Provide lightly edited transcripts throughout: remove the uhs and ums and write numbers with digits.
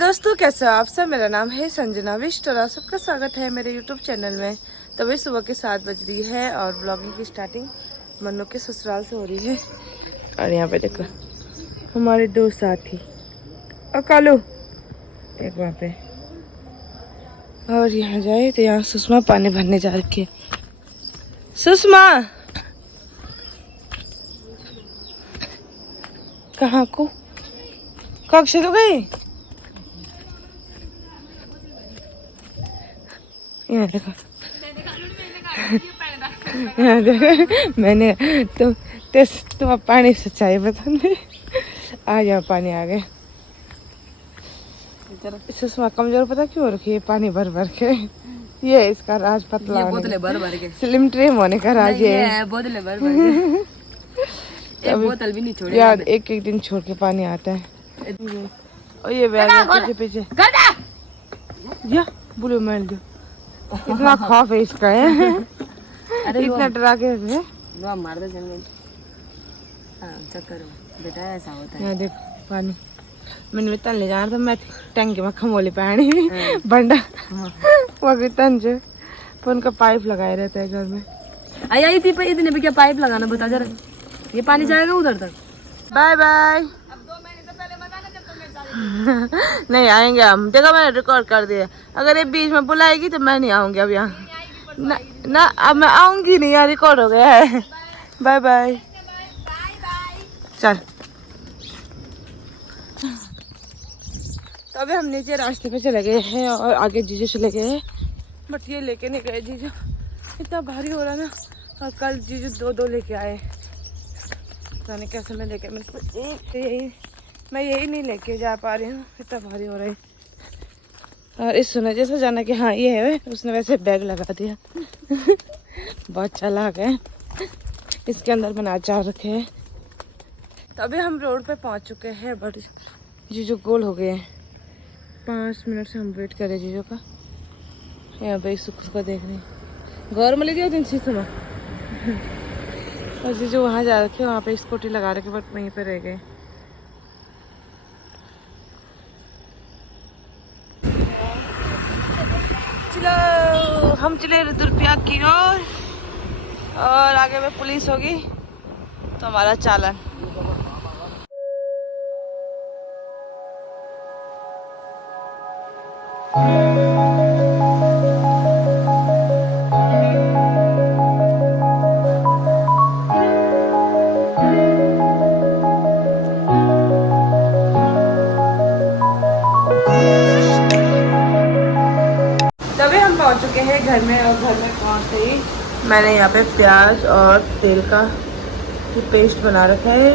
दोस्तों कैसे हो आप सब। मेरा नाम है संजना विष्ट और आप सबका स्वागत है मेरे यूट्यूब चैनल में। तो वही सुबह के 7 बज रही है और ब्लॉगिंग की स्टार्टिंग मन्नू के ससुराल से हो रही है। और यहाँ पे देखो हमारे दो साथी और कालू एक वहाँ पे, और यहाँ जाए तो यहाँ सुषमा पानी भरने जा रखी है। सुषमा कहाँ को कक्ष तो गई। यहाँ देखो यहाँ देखो मैंने तुम अब पानी से चाहिए पता नहीं। आ जाओ पानी आ गए। सुषमा कमजोर पता क्यों हो रखी है पानी भर भर के। ये इसका राज पतला ये बोतलें भर भर के स्लिम ट्रिम होने का राज है। बोतलें भर भर के एक बोतल भी नहीं छोड़ी यार एक एक दिन छोड़ के पानी आता है। और ये बैग पीछे पीछे या बुलो मैल दो। इतना खौफ है इसका है। अरे इतना डरा के लो मार दे जंगल। हाँ चक्कर बेटा ऐसा होता है। यहाँ देख पानी मैंने तन ले जाना था। मैं टंकी में खमोली पानी बंडा वही तन जो पर उनका पाइप लगाए रहता है घर में। आई थी पर इतने भी क्या पाइप लगाना बता जरा। ये पानी जाएगा उधर तक। Bye bye. अब 2 महीने से पहले बताना जब तुम मेरे साथ नहीं आएंगे हम। देखो मैंने रिकॉर्ड कर दिया। अगर ये बीच में बुलाएगी तो मैं नहीं आऊंगी अब यहाँ ना अब मैं आऊंगी नहीं। यार रिकॉर्ड हो गया है। बाय बाय चल। तो अभी हम नीचे रास्ते पे चले गए हैं और आगे जीजू चले गए हैं बट ये लेके नहीं गए। जीजू इतना भारी हो रहा ना। और कल जीजू 2 लेके आए। पता नहीं कैसे मैं लेके मैं यही नहीं लेके जा पा रही हूँ। इतना भारी हो रहा है। और इस सुने जैसा जाना कि हाँ ये है उसने वैसे बैग लगा दिया। बहुत चालाक है। इसके अंदर मैंने अचार रखे हैं। तो अभी हम रोड पे पहुंच चुके हैं बट जीजू गोल हो गए हैं। 5 मिनट से हम वेट कर रहे जीजू का। यहाँ पे सुख को देख रहे हैं। गौर मिली थी दिन शीशु में और जीजू वहाँ जा रखे वहाँ पे स्कूटी लगा रखे बट वहीं पे रह गए। चलो हम चले रुद्रप्रयाग की ओर और आगे में पुलिस होगी तो हमारा चालान। तभी हम पहुंच चुके हैं घर में और घर में पहुंचते ही मैंने यहाँ पे प्याज और तेल का पेस्ट बना रखा है।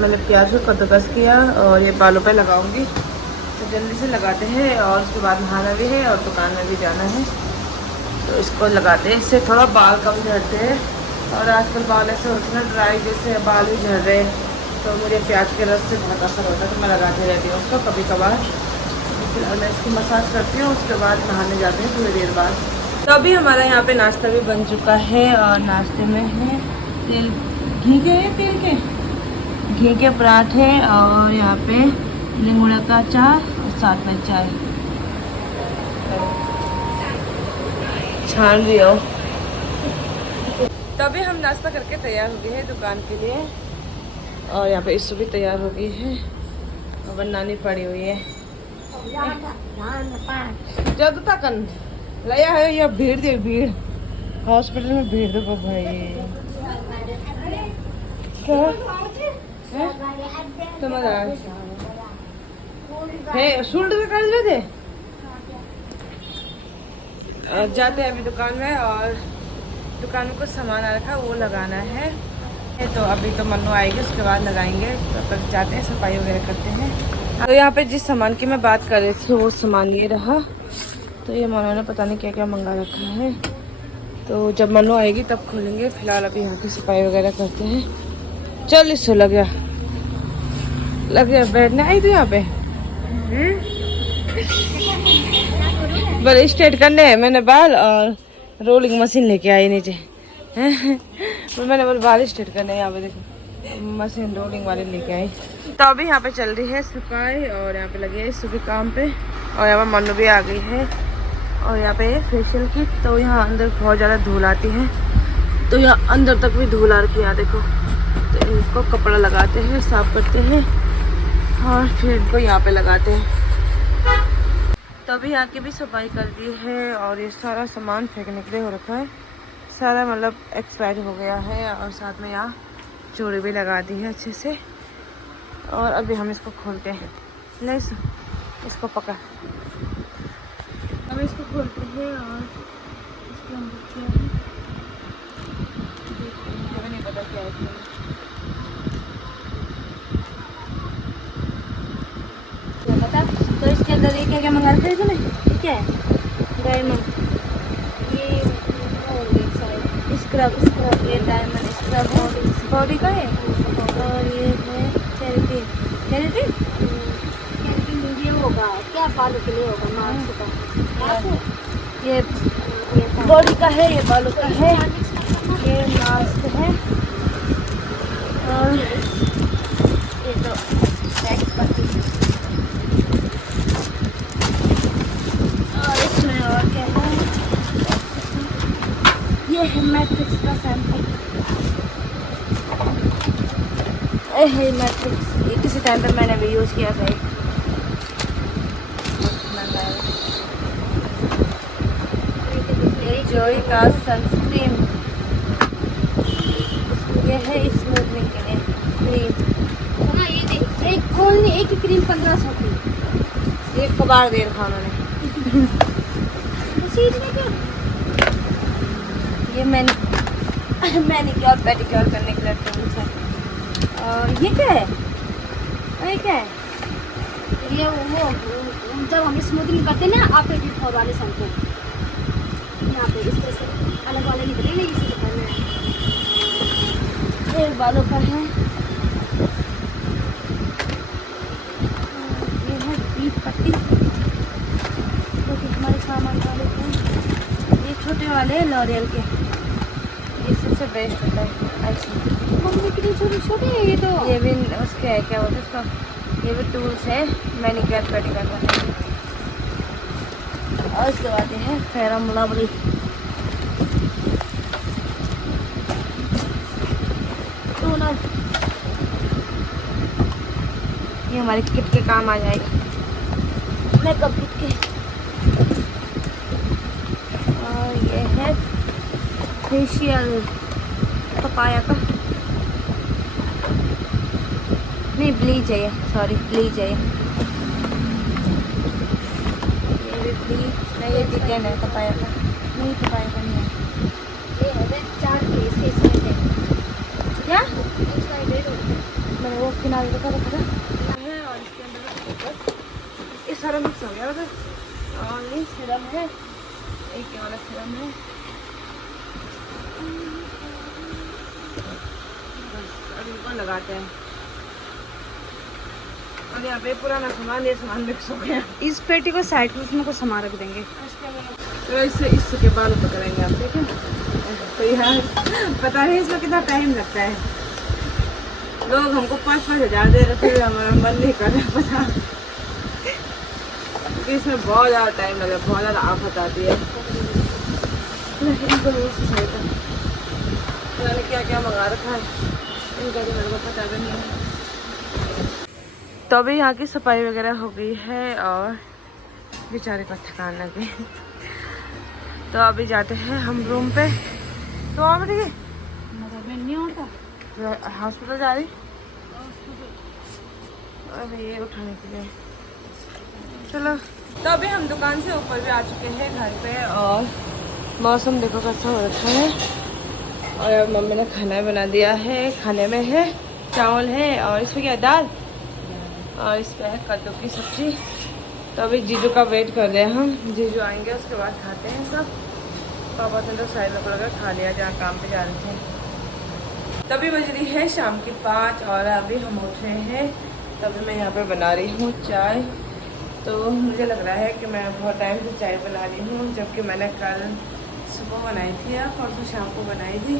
मैंने प्याज को कद्दूकस किया और ये बालों पे लगाऊंगी तो जल्दी से लगाते हैं। और उसके बाद नहाना भी है और दुकान में भी जाना है तो इसको लगाते हैं। इससे थोड़ा बाल कम झड़ते हैं और आजकल बाल ऐसे होते हैं ना ड्राई जैसे बाल भी झड़ रहे हैं तो मुझे प्याज के रस से बहुत असर होता है तो मैं लगाती रहती हूँ उसको कभी कभार। फिलहाल मैं इसको मसाज करती हूँ उसके बाद नहाने जाते हैं थोड़ी देर बाद। तो अभी हमारा यहाँ पे नाश्ता भी बन चुका है और नाश्ते में है तेल घी के पराठे और यहाँ पे लिंगुड़ा का अचार और साथ में चाय छान लियो। तो अभी हम नाश्ता करके तैयार हो गए हैं दुकान के लिए और यहाँ पे इसु भी तैयार हो गई है और बनानी पड़ी हुई है। जब तक लया है ये भीड़ देख भीड़ हॉस्पिटल में भीड़ देखो भाई। क्या है शूट कर लेते जाते हैं अभी दुकान में और दुकान में कुछ सामान आ रखा वो लगाना है तो अभी तो मन्नू आएगी उसके बाद लगाएंगे। तो तब जाते हैं सफाई वगैरह करते हैं। तो यहाँ पे जिस सामान की मैं बात कर रही थी वो सामान ये रहा। तो ये मन्नू ने पता नहीं क्या क्या मंगा रखा है तो जब मन्नू आएगी तब खोलेंगे। फिलहाल अभी यहाँ की सफाई वगैरह करते हैं। चल इससे लग गया बैठने आई तो यहाँ पे बड़े स्ट्रेट करने हैं मैंने बाल और रोलिंग मशीन लेके आई नीचे। मैंने बोल बाल स्ट्रेट करने यहाँ पे देखो मशीन रोलिंग वाले लेके आई। तो अभी यहाँ पे चल रही है सफाई और यहाँ पे लगे है सुबह काम पे। और यहाँ पे मन्नू भी आ गई है और यहाँ पे फेशियल किट। तो यहाँ अंदर बहुत ज़्यादा धूल आती है, तो यहाँ अंदर तक भी धूल आ रखी है। यहाँ देखो, तो इनको कपड़ा लगाते हैं, साफ करते हैं और फिर इनको यहाँ पे लगाते हैं। तो अभी यहाँ की भी सफाई कर दी है और ये सारा सामान फेंकने के लिए हो रखा है, सारा मतलब एक्सपायर हो गया है। और साथ में यहाँ चूड़ी भी लगा दी है अच्छे से। और अभी हम इसको खोलते हैं, नहीं इसको पकड़, हम इसको खोलते हैं और इसके अंदर क्या है मुझे नहीं पता क्या है। बता तो इसके अंदर ये क्या क्या मंगा रखे थे तूने? ठीक है, डायमंड, ये स्क्रब, ये डायमंड स्क्रब बॉडी का है। और ये है केराटिन, केराटिन ये होगा क्या, बालों के लिए होगा, मास्क का। ये बॉडी का है, ये बालों का है, ये मास्क है। और ये तो बैक पट्टी। और इसमें और क्या है, ये है मैट्रिक्स का सैंपल। है मैट्रिक्स, ये किसी टाइम पर मैंने भी यूज़ किया था। जॉय का सनस्क्रीन, ये है स्मूथनिंग के लिए क्रीम। हाँ ये देख, एक खोलनी एक ही क्रीम 1500 की, एक कबाड़ दे रखा उन्होंने। ये मैंने क्या पेडिक्योर करने के लिए टूल्स है। और ये क्या है, ये क्या है, ये वो जब हम स्मूथनिंग करते हैं ना आप फोर वाले शैम्पू, यहाँ पे इस तरह से अलग वाले निकलेंगे, इसी से करना है। ये बालों का है, ये है बीट पट्टी जो कि हमारे सामान वाले हैं। ये छोटे वाले लॉरियल के, ये सबसे बेस्ट होता है ऐसे। मम्मी कितनी छोटे छोटे हैं ये तो। ये भी उसके है, क्या बोलते हैं उसका, ये भी टूल्स है मैनिक्योर पेडिक्योर करने के। और इसके बाद है फेयर एंड लवली, टोनर, ये हमारे किट के काम आ जाएगा, मेकअप किट के। और ये है फेशियल पपाया का, नहीं ब्लीच है ये, सॉरी ब्लीच है ये भी ब्लीच नहीं, ये चिकन है पपाया का, नहीं पपाया का नहीं है। ये है 4 पीस इसमें है क्या, मैंने वो किनारे रखा था है। और इसके अंदर ये सारा मिक्स हो गया उधर। और ये सिरम है, एक ये वाला सिरम है। बस अब इनको लगाते हैं। और यहाँ पे पुराना सामान, ये सामान मिक्स हो गया। इस पेटी को साइड में उसमें कुछ सामान रख देंगे। तो इसके बाल पकड़ेंगे आप, ठीक है। तो यार पता नहीं इसमें कितना टाइम लगता है, लोग हमको 5-5 हज़ार दे रहे थे, हमारा मन नहीं कर रहा पता, क्योंकि इसमें बहुत ज़्यादा टाइम लगा, बहुत ज़्यादा आफत आती है। इनको मैंने क्या क्या मंगा रखा है इनका तो मेरे को पता भी नहीं है। तो अभी यहाँ की सफाई वगैरह हो गई है और बेचारे को थकान लगी। तो अभी जाते हैं हम रूम पे। तो आप ठीक है, हॉस्पिटल जा रही, अरे ये उठाने के लिए चलो। तो अभी हम दुकान से ऊपर भी आ चुके हैं घर पे और मौसम देखो कैसा हो रखा है। और अब मम्मी ने खाना बना दिया है, खाने में है चावल है और इसमें क्या है, दाल, और इस पर है कद्दू की सब्जी। तो अभी जीजू का वेट कर रहे हैं हम, जीजू आएंगे उसके बाद खाते हैं सब। पापा ने तो साइड में लगा खा लिया जहाँ काम पे जा रहे थे। तभी बज रही है शाम की 5 और अभी हम उठ रहे हैं। तभी मैं यहाँ पे बना रही हूँ चाय। तो मुझे लग रहा है कि मैं बहुत टाइम से चाय बना रही हूँ, जबकि मैंने कल सुबह बनाई थी या परसों शाम को बनाई थी।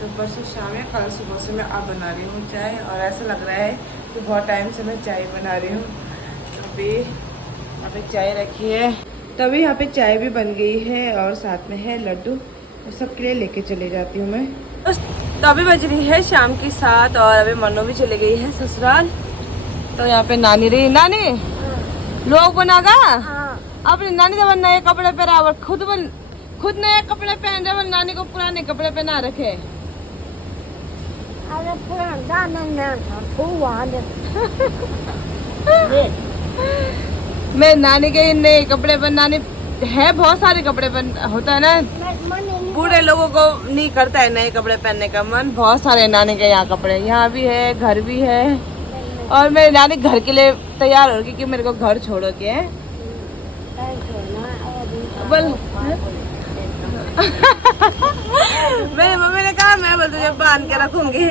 तो परसों शाम या कल सुबह से मैं अब बना रही हूँ चाय। और ऐसा लग रहा है तो बहुत टाइम से मैं चाय बना रही हूँ। तो अभी यहाँ पे चाय रखी है, तो अभी यहाँ पे चाय भी बन गई है और साथ में है लड्डू, और सबके लिए लेके चले जाती हूँ मैं। तो अभी बज रही है शाम की 7 और अभी मन्नू भी चले गई है ससुराल। तो यहाँ पे नानी रही, नानी लोग बनागा अपनी नानी जब नए कपड़े पहना और खुद नए कपड़े पहन रहे, नानी को पुराने कपड़े पहना रखे। मैं नानी के नए कपड़े बनाने है, बहुत सारे कपड़े बन होता है ना, बूढ़े लोगों को नहीं करता है नए कपड़े पहनने का मन। बहुत सारे नानी के यहाँ कपड़े, यहाँ भी है, घर भी है, और मेरी नानी घर के लिए तैयार हो गई कि मेरे को घर छोड़ो के है। मेरी मम्मी ने कहा मैं बोल तुझे बांध के रखूंगी।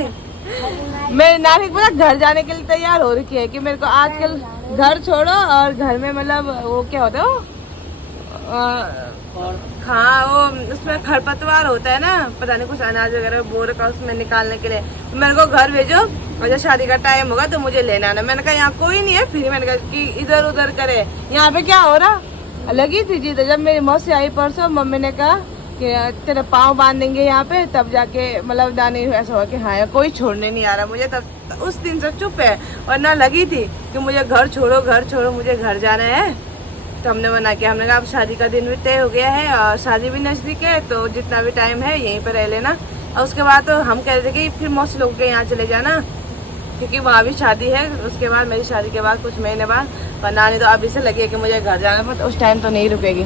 मेरी नानी पूरा घर जाने के लिए तैयार हो रखी है कि मेरे को आजकल घर छोड़ो, और घर में मतलब वो क्या होता है हाँ वो उसमें खरपतवार होता है ना, पता नहीं कुछ अनाज वगैरह बोर का उसमें निकालने के लिए, तो मेरे को घर भेजो और जब शादी का टाइम होगा तो मुझे लेना आना। मैंने कहा यहाँ कोई नहीं है, फिर मैंने कहा कि इधर उधर करे, यहाँ पे क्या हो रहा लगी थी जी। तो जब मेरी मौसी आई परसों, मम्मी ने कहा कि तेरे पाँव बांध देंगे यहाँ पे, तब जाके मतलब दानी ऐसा हुआ कि हाँ कोई छोड़ने नहीं आ रहा मुझे। तब उस दिन से चुप है, और ना लगी थी कि मुझे घर छोड़ो मुझे घर जाना है। तो हमने मना किया, हमने कहा अब शादी का दिन भी तय हो गया है और शादी भी नजदीक है, तो जितना भी टाइम है यहीं पर रह लेना। और उसके बाद तो हम कह रहे थे कि फिर मौसी लोगों के यहाँ चले जाना, क्योंकि वहाँ भी शादी है। उसके बाद मेरी शादी के बाद कुछ महीने बाद, पर नानी तो अभी से लगी है कि मुझे घर जाना, पर उस टाइम तो नहीं रुकेगी,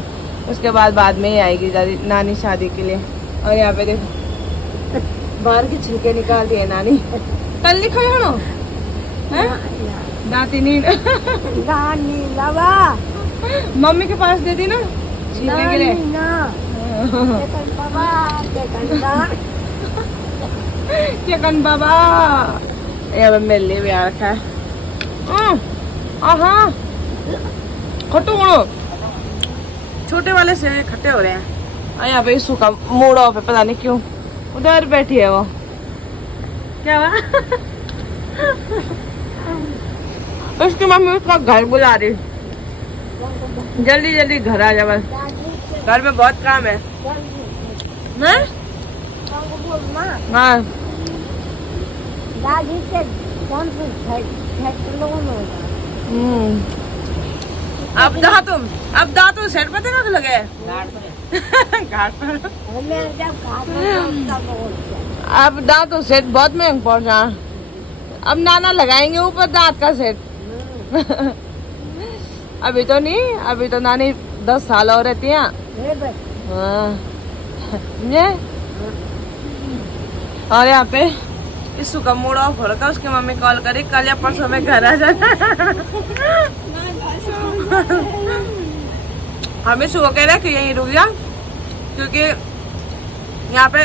उसके बाद में ही आएगी नानी शादी के लिए। और यहाँ पे देखो बाहर की छिलके निकाल दिए नानी, कल लिखो हणो दाती नहीं मम्मी के पास दे दी ना छीलने के लिए। चिकन बाबा ये मेरे लिए भी आ रखा है। हाँ खट्टू छोटे वाले से खट्टे हो रहे हैं। और यहाँ पे सूखा मूड ऑफ है, पता नहीं क्यों, उधर बैठी है वो, क्या हुआ? उसकी मम्मी उसका घर बुला रही, जल्दी जल्दी घर आ जा, बस घर में बहुत काम है ना। हाँ अब दातुम सेट पता कब लगे घाट पर। अब दातुम सेट बहुत महंगा पहुंचा, अब नाना लगाएंगे ऊपर दांत का सेट। अभी तो नहीं, अभी तो नानी 10 साल और रहती है। हाँ ये और यहाँ पे इस का मूड ऑफ हो रखा, उसकी मम्मी कॉल करी कल या परसों में घर आ जाना। हमें सुबह कह रहा है कि यहीं रुक जा, क्योंकि यहाँ पे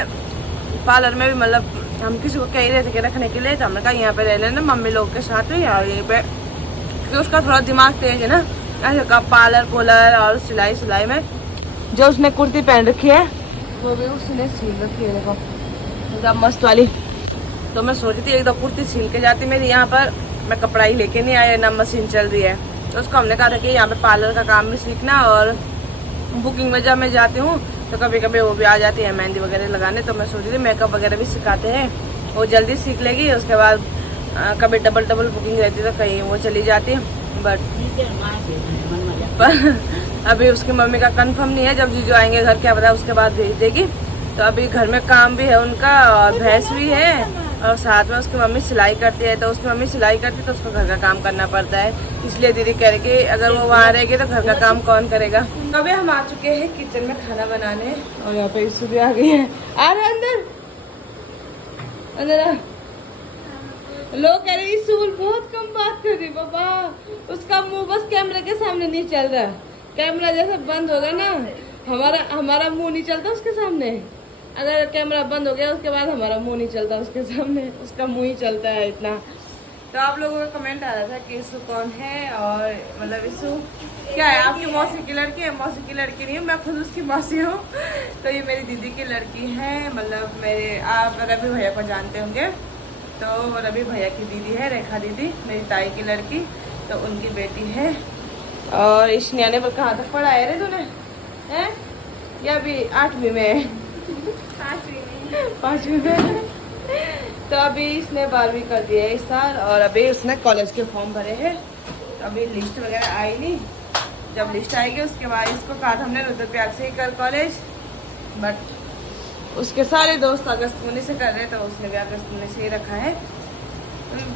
पार्लर में भी मतलब हम किसी को कह ही रहे थे कि रखने के लिए, तो हमने कहा यहाँ पे रह लेना मम्मी लोग के साथ ही, और यहीं पे क्योंकि उसका थोड़ा दिमाग तेज है ना, ऐसे का पार्लर और सिलाई में। जो उसने कुर्ती पहन रखी है वो भी उसने सील रखी है, देखो एकदम मस्त वाली। तो मैं सोची थी एक दो कुर्ती सील के जाती, मेरी यहाँ पर मैं कपड़ा ही लेके नहीं आया ना, मशीन चल रही है। तो उसको हमने कहा था कि यहाँ पे पार्लर का काम भी सीखना, और बुकिंग में जब मैं जाती हूँ तो कभी कभी वो भी आ जाती है मेहंदी वगैरह लगाने। तो मैं सोची थी मेकअप वगैरह भी सिखाते हैं, वो जल्दी सीख लेगी। उसके बाद कभी डबल बुकिंग रहती तो कहीं वो चली जाती है, बट अभी उसकी मम्मी का कंफर्म नहीं है, जब जीजू आएंगे घर क्या पता उसके बाद भेज देगी। तो अभी घर में काम भी है उनका, और भैंस भी है, और साथ में उसकी मम्मी सिलाई करती है। तो उसकी मम्मी सिलाई करती है तो उसको घर का काम करना पड़ता है, इसलिए दीदी कह रही कि अगर वो वहाँ रहेगी तो घर का काम कौन करेगा। तो अभी हम आ चुके हैं किचन में खाना बनाने, और यहाँ पे इशू भी आ गई है। आ रहे अंदर अंदर लोग कह रहे इशू बहुत कम बात कर रही बाबा, उसका मुंह बस कैमरे के सामने नहीं चल रहा, कैमरा जैसे बंद होगा ना हमारा मुंह नहीं चलता उसके सामने। अगर कैमरा बंद हो गया उसके बाद हमारा मुंह नहीं चलता उसके सामने, उसका मुंह ही चलता है इतना। तो आप लोगों का कमेंट आ रहा था कि इशू कौन है, और मतलब इशू क्या है, आपकी मौसी की लड़की है? मौसी की लड़की नहीं हूँ, मैं खुद उसकी मौसी हूँ। तो ये मेरी दीदी की लड़की है, मतलब मेरे आप रवि भैया को जानते होंगे, तो और अभी भैया की दीदी है रेखा दीदी, मेरी ताई की लड़की, तो उनकी बेटी है। और इस निया पर कहाँ तक पढ़ा है रे तूने, हैं? या अभी 8वीं में है? 5वीं में। तो अभी इसने 12वीं कर दिया है इस साल, और अभी उसने कॉलेज के फॉर्म भरे हैं। तो अभी लिस्ट वगैरह आई नहीं, जब लिस्ट आएगी उसके बाद इसको कहा था हमने रुद्रप्रयाग से ही कर कॉलेज, बट उसके सारे दोस्त अगस्त महीने से कर रहे हैं, तो उसने भी अगस्त महीने से ही रखा है।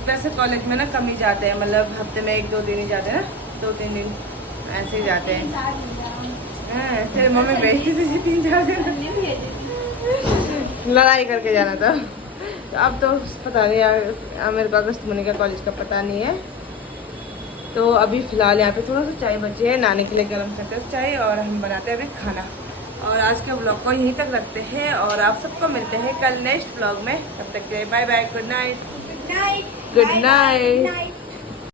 वैसे कॉलेज में ना कम ही जाते हैं, मतलब हफ्ते में 1-2 दिन ही जाते हैं ना, 2-3 दिन ऐसे ही जाते हैं। हाँ, तेरी मम्मी भेजती थी 3-4 दिन, लड़ाई करके जाना था। तो अब तो पता नहीं यार, मेरे को अगस्त महीने का कॉलेज का पता नहीं है। तो अभी फ़िलहाल यहाँ पे थोड़ा सा चाय बची है, नानी के लिए गर्म करते हैं चाय, और हम बनाते हैं अभी खाना। और आज के ब्लॉग को यहीं तक रखते हैं, और आप सबको मिलते हैं कल नेक्स्ट ब्लॉग में। तब तक के लिए bye bye, good night. Good night. Good night.